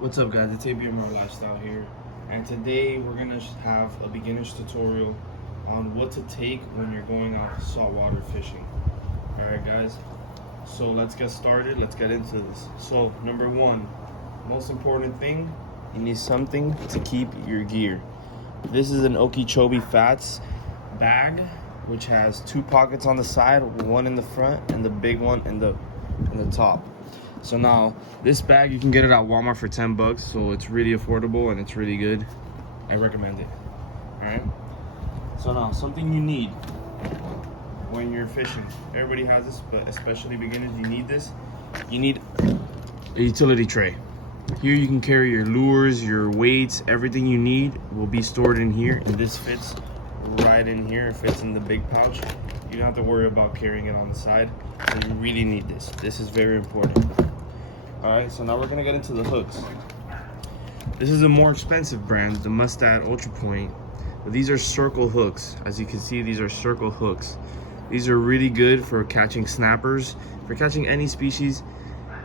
What's up guys, it's ABMR Lifestyle here, and today we're going to have a beginner's tutorial on what to take when you're going out saltwater fishing. Alright guys, so let's get started, let's get into this. So number one, most important thing, you need something to keep your gear. This is an Okeechobee Fats bag, which has two pockets on the side, one in the front and the big one in the top. So now this bag, you can get it at Walmart for 10 bucks, so it's really affordable and it's really good. I recommend it. All right, so now something you need when you're fishing, everybody has this, but especially beginners, you need this. You need a utility tray. Here you can carry your lures, your weights, everything you need will be stored in here, and this fits right in here. It fits in the big pouch. You don't have to worry about carrying it on the side. So you really need this. This is very important. All right, so now we're gonna get into the hooks. This is a more expensive brand, the Mustad Ultra Point, but these are circle hooks. As you can see, these are circle hooks. These are really good for catching snappers, for catching any species,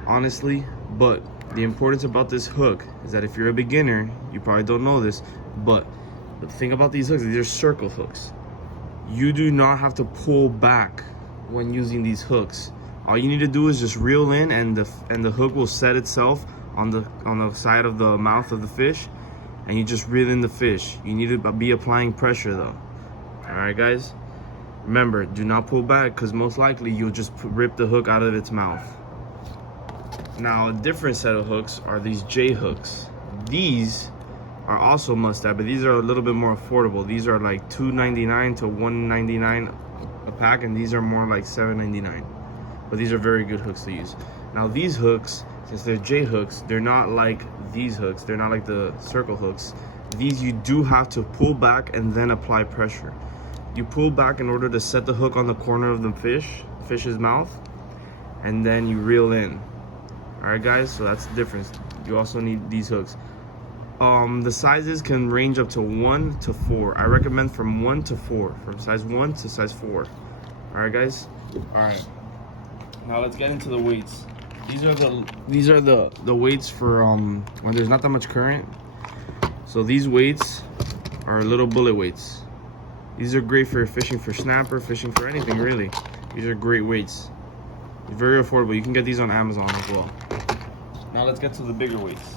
honestly. But the importance about this hook is that if you're a beginner, you probably don't know this, but the thing about these hooks, these are circle hooks. You do not have to pull back when using these hooks. All you need to do is just reel in, and the hook will set itself on the side of the mouth of the fish, and you just reel in the fish. You need to be applying pressure though. All right guys, remember, do not pull back, because most likely you'll just rip the hook out of its mouth. Now a different set of hooks are these J hooks. These are also Mustad, but these are a little bit more affordable. These are like $2.99 to $1.99 a pack, and these are more like $7.99. But these are very good hooks to use. Now these hooks, since they're J hooks, they're not like these hooks. They're not like the circle hooks. These, you do have to pull back and then apply pressure. You pull back in order to set the hook on the corner of the fish's mouth, and then you reel in. All right guys, so that's the difference. You also need these hooks. The sizes can range up to 1 to 4. I recommend from 1 to 4, from size 1 to size 4. All right guys. All right, now let's get into the weights. These are the weights for when there's not that much current. So these weights are little bullet weights. These are great for fishing for snapper, fishing for anything really. These are great weights. Very affordable. You can get these on Amazon as well. Now let's get to the bigger weights.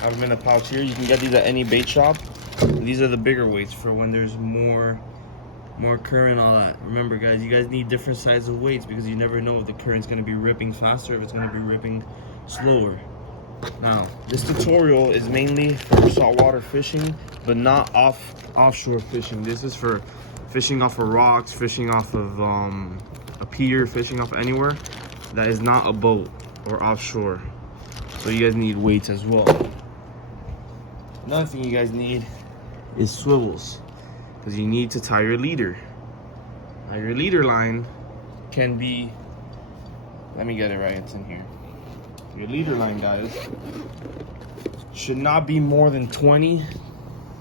I have them in a pouch here. You can get these at any bait shop. These are the bigger weights for when there's more current, all that. Remember guys, you guys need different sizes of weights, because you never know if the current's going to be ripping faster, if it's going to be ripping slower. Now this tutorial is mainly for saltwater fishing, but not offshore fishing. This is for fishing off of rocks, fishing off of a pier, fishing off anywhere that is not a boat or offshore. So you guys need weights as well. Another thing you guys need is swivels, because you need to tie your leader. Now your leader line can be, let me get it right, it's in here. Your leader line, guys, should not be more than 20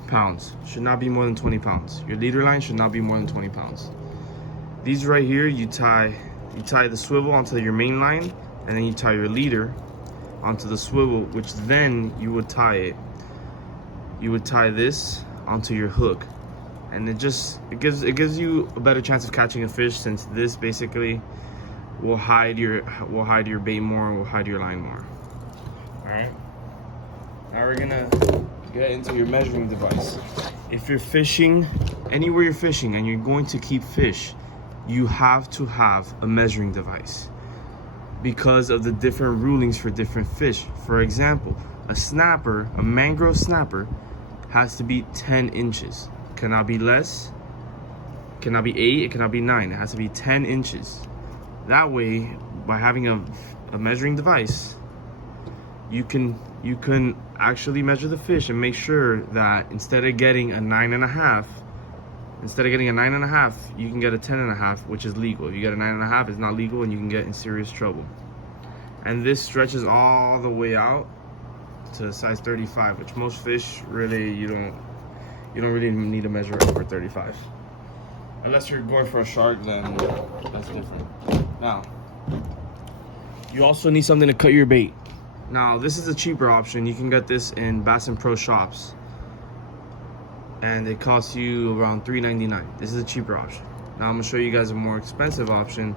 pounds. Should not be more than 20 pounds. Your leader line should not be more than 20 pounds. These right here, you tie the swivel onto your main line, and then you tie your leader onto the swivel, which then you would tie it. You would tie this onto your hook, and it gives you a better chance of catching a fish, since this basically will hide your bait more, will hide your line more. All right. Now we're gonna get into your measuring device. If you're fishing anywhere you're fishing and you're going to keep fish, you have to have a measuring device, because of the different rulings for different fish. For example, a snapper, a mangrove snapper, has to be 10 inches. Cannot be less, cannot be 8, it cannot be 9. It has to be 10 inches. That way, by having a measuring device, you can actually measure the fish and make sure that instead of getting a 9.5, you can get a 10.5, which is legal. If you get a 9.5, it's not legal, and you can get in serious trouble. And this stretches all the way out to size 35, which most fish really, you don't really need to measure up for 35. Unless you're going for a shark, then that's different. Now, you also need something to cut your bait. Now, this is a cheaper option. You can get this in Bass & Pro shops, and it costs you around $3.99. This is a cheaper option. Now, I'm gonna show you guys a more expensive option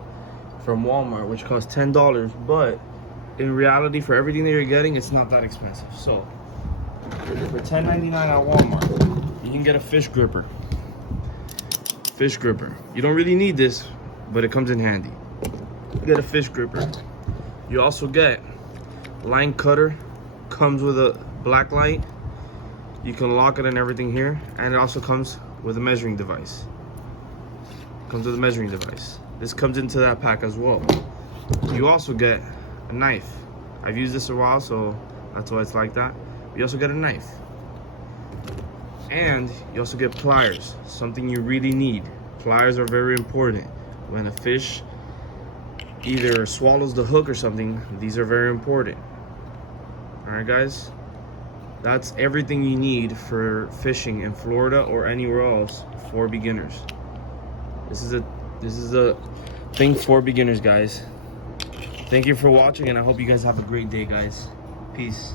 from Walmart, which costs $10, but in reality, for everything that you're getting, it's not that expensive. So, for $10.99 at Walmart, you can get a fish gripper. Fish gripper. You don't really need this, but it comes in handy. You get a fish gripper. You also get line cutter. Comes with a black light. You can lock it and everything here, and it also comes with a measuring device. This comes into that pack as well. You also get a knife. I've used this a while, so that's why it's like that. You also get a knife. And you also get pliers, something you really need. Pliers are very important. When a fish either swallows the hook or something, these are very important. Alright guys, that's everything you need for fishing in Florida or anywhere else for beginners. This is a thing for beginners, guys. Thank you for watching, and I hope you guys have a great day, guys. Peace.